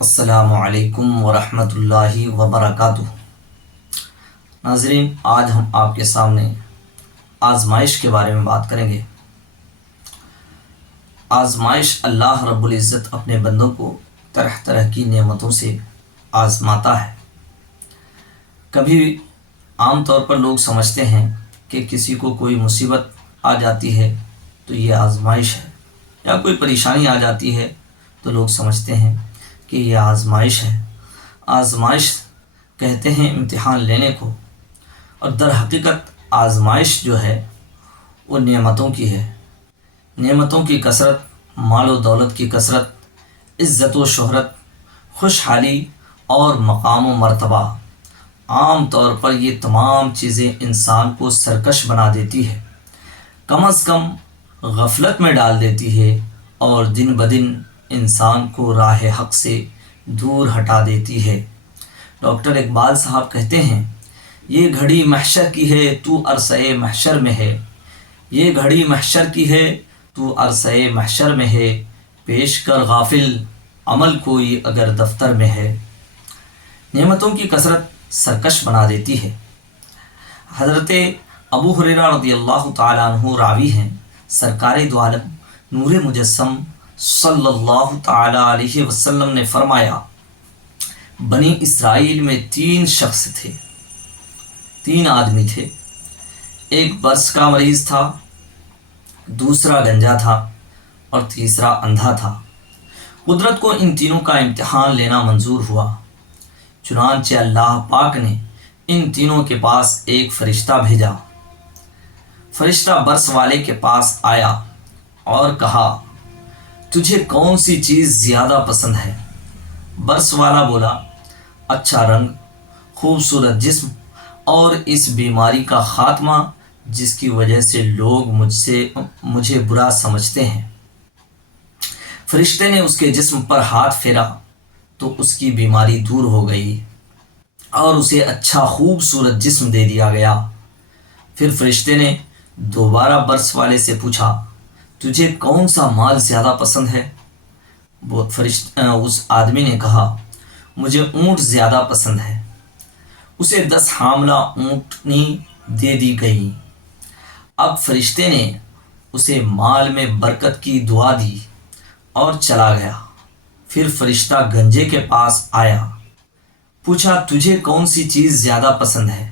السلام علیکم ورحمۃ اللہ وبرکاتہ۔ ناظرین، آج ہم آپ کے سامنے آزمائش کے بارے میں بات کریں گے۔ آزمائش اللہ رب العزت اپنے بندوں کو طرح طرح کی نعمتوں سے آزماتا ہے۔ کبھی عام طور پر لوگ سمجھتے ہیں کہ کسی کو کوئی مصیبت آ جاتی ہے تو یہ آزمائش ہے، یا کوئی پریشانی آ جاتی ہے تو لوگ سمجھتے ہیں کہ یہ آزمائش ہے۔ آزمائش کہتے ہیں امتحان لینے کو، اور در حقیقت آزمائش جو ہے وہ نعمتوں کی ہے۔ نعمتوں کی کثرت، مال و دولت کی کثرت، عزت و شہرت، خوشحالی اور مقام و مرتبہ، عام طور پر یہ تمام چیزیں انسان کو سرکش بنا دیتی ہے، کم از کم غفلت میں ڈال دیتی ہے، اور دن بدن انسان کو راہ حق سے دور ہٹا دیتی ہے۔ ڈاکٹر اقبال صاحب کہتے ہیں، یہ گھڑی محشر کی ہے تو عرصۂ محشر میں ہے، یہ گھڑی محشر کی ہے تو عرصۂ محشر میں ہے، پیش کر غافل عمل کوئی اگر دفتر میں ہے۔ نعمتوں کی کثرت سرکش بنا دیتی ہے۔ حضرت ابو ہریرہ رضی اللہ تعالیٰ عنہ راوی ہیں، سرکار دو عالم نور مجسم صلی اللہ تعالیٰ علیہ وسلم نے فرمایا، بنی اسرائیل میں 3 شخص تھے، 3 آدمی تھے۔ ایک برس کا مریض تھا، دوسرا گنجا تھا، اور تیسرا اندھا تھا۔ قدرت کو ان تینوں کا امتحان لینا منظور ہوا، چنانچہ اللہ پاک نے ان تینوں کے پاس ایک فرشتہ بھیجا۔ فرشتہ برس والے کے پاس آیا اور کہا، تجھے کون سی چیز زیادہ پسند ہے؟ برس والا بولا، اچھا رنگ، خوبصورت جسم اور اس بیماری کا خاتمہ جس کی وجہ سے لوگ مجھے برا سمجھتے ہیں۔ فرشتے نے اس کے جسم پر ہاتھ پھیرا تو اس کی بیماری دور ہو گئی اور اسے اچھا خوبصورت جسم دے دیا گیا۔ پھر فرشتے نے دوبارہ برس والے سے پوچھا، تجھے کون سا مال زیادہ پسند ہے؟ اس آدمی نے کہا، مجھے اونٹ زیادہ پسند ہے۔ اسے 10 حاملہ اونٹنی دے دی گئی۔ اب فرشتے نے اسے مال میں برکت کی دعا دی اور چلا گیا۔ پھر فرشتہ گنجے کے پاس آیا، پوچھا، تجھے کون سی چیز زیادہ پسند ہے؟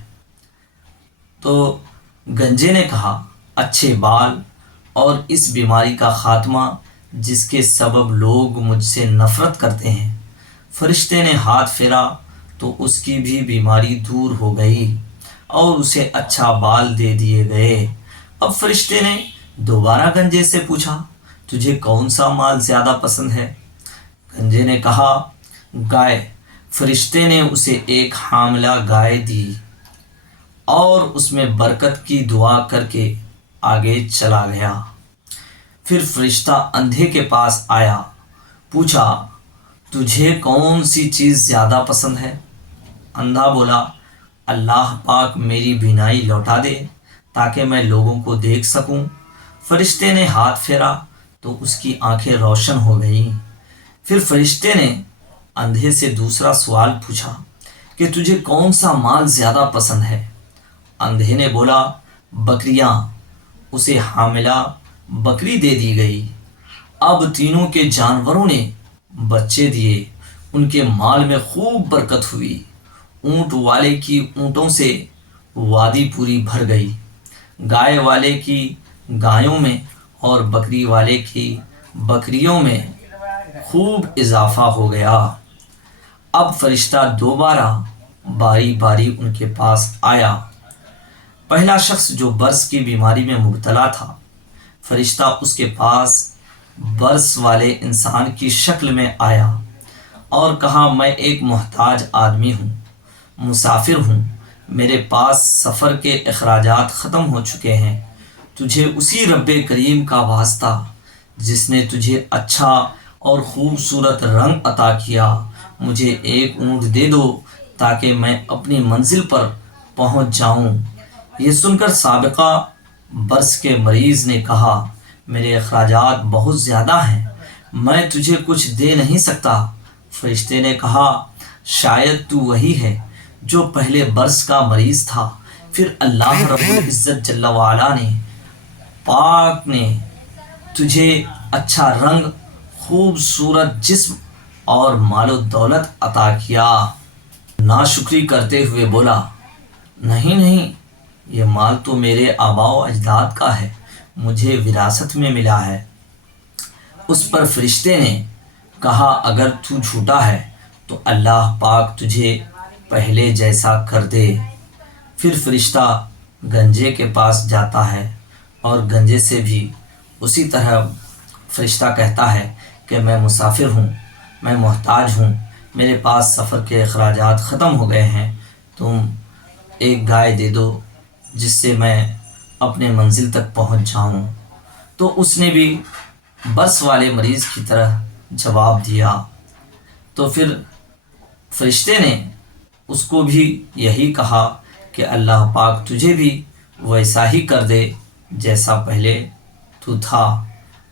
تو گنجے نے کہا، اچھے بال اور اس بیماری کا خاتمہ جس کے سبب لوگ مجھ سے نفرت کرتے ہیں۔ فرشتے نے ہاتھ پھیرا تو اس کی بھی بیماری دور ہو گئی اور اسے اچھا بال دے دیے گئے۔ اب فرشتے نے دوبارہ گنجے سے پوچھا، تجھے کون سا مال زیادہ پسند ہے؟ گنجے نے کہا، گائے۔ فرشتے نے اسے ایک حاملہ گائے دی اور اس میں برکت کی دعا کر کے آگے چلا گیا۔ پھر فرشتہ اندھے کے پاس آیا، پوچھا، تجھے کون سی چیز زیادہ پسند ہے؟ اندھا بولا، اللہ پاک میری بینائی لوٹا دے تاکہ میں لوگوں کو دیکھ سکوں۔ فرشتے نے ہاتھ پھیرا تو اس کی آنکھیں روشن ہو گئیں۔ پھر فرشتے نے اندھے سے دوسرا سوال پوچھا کہ تجھے کون سا مال زیادہ پسند ہے؟ اندھے نے بولا، بکریاں۔ اسے حاملہ بکری دے دی گئی۔ اب تینوں کے جانوروں نے بچے دیے، ان کے مال میں خوب برکت ہوئی۔ اونٹ والے کی اونٹوں سے وادی پوری بھر گئی، گائے والے کی گایوں میں اور بکری والے کی بکریوں میں خوب اضافہ ہو گیا۔ اب فرشتہ دوبارہ باری باری ان کے پاس آیا۔ پہلا شخص جو برس کی بیماری میں مبتلا تھا، فرشتہ اس کے پاس برس والے انسان کی شکل میں آیا اور کہا، میں ایک محتاج آدمی ہوں، مسافر ہوں، میرے پاس سفر کے اخراجات ختم ہو چکے ہیں۔ تجھے اسی رب کریم کا واسطہ جس نے تجھے اچھا اور خوبصورت رنگ عطا کیا، مجھے ایک اونٹ دے دو تاکہ میں اپنی منزل پر پہنچ جاؤں۔ یہ سن کر سابقہ برس کے مریض نے کہا، میرے اخراجات بہت زیادہ ہیں، میں تجھے کچھ دے نہیں سکتا۔ فرشتے نے کہا شاید تو وہی ہے جو پہلے برس کا مریض تھا، پھر اللہ رب العزت جل وعلا نے پاک نے تجھے اچھا رنگ، خوبصورت جسم اور مال و دولت عطا کیا۔ ناشکری کرتے ہوئے بولا نہیں نہیں، یہ مال تو میرے آباء و اجداد کا ہے، مجھے وراثت میں ملا ہے۔ اس پر فرشتے نے کہا اگر تو جھوٹا ہے تو اللہ پاک تجھے پہلے جیسا کر دے۔ پھر فرشتہ گنجے کے پاس جاتا ہے اور گنجے سے بھی اسی طرح فرشتہ کہتا ہے کہ میں مسافر ہوں، میں محتاج ہوں، میرے پاس سفر کے اخراجات ختم ہو گئے ہیں، تم ایک گائے دے دو جس سے میں اپنے منزل تک پہنچ جاؤں۔ تو اس نے بھی برس والے مریض کی طرح جواب دیا۔ تو پھر فرشتے نے اس کو بھی یہی کہا کہ اللہ پاک تجھے بھی ویسا ہی کر دے جیسا پہلے تو تھا،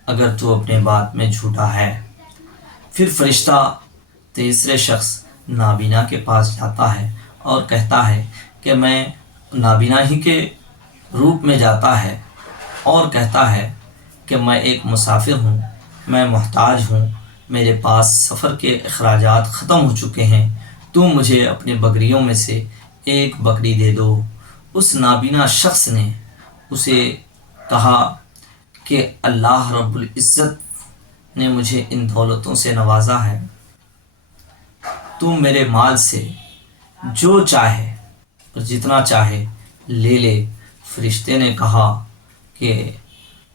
اگر تو اپنے بات میں جھوٹا ہے۔ پھر فرشتہ تیسرے شخص نابینا کے پاس جاتا ہے اور کہتا ہے کہ میں نابینا ہی کے روپ میں جاتا ہے اور کہتا ہے کہ میں ایک مسافر ہوں، میں محتاج ہوں، میرے پاس سفر کے اخراجات ختم ہو چکے ہیں، تم مجھے اپنے بکریوں میں سے ایک بکری دے دو۔ اس نابینا شخص نے اسے کہا کہ اللہ رب العزت نے مجھے ان دولتوں سے نوازا ہے، تم میرے مال سے جو چاہے اور جتنا چاہے لے لے۔ فرشتے نے کہا کہ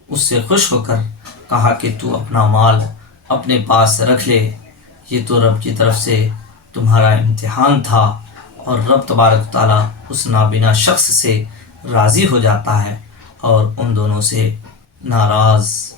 اس سے خوش ہو کر کہا کہ تو اپنا مال اپنے پاس رکھ لے، یہ تو رب کی طرف سے تمہارا امتحان تھا۔ اور رب تبارک تعالیٰ اس نابینا شخص سے راضی ہو جاتا ہے اور ان دونوں سے ناراض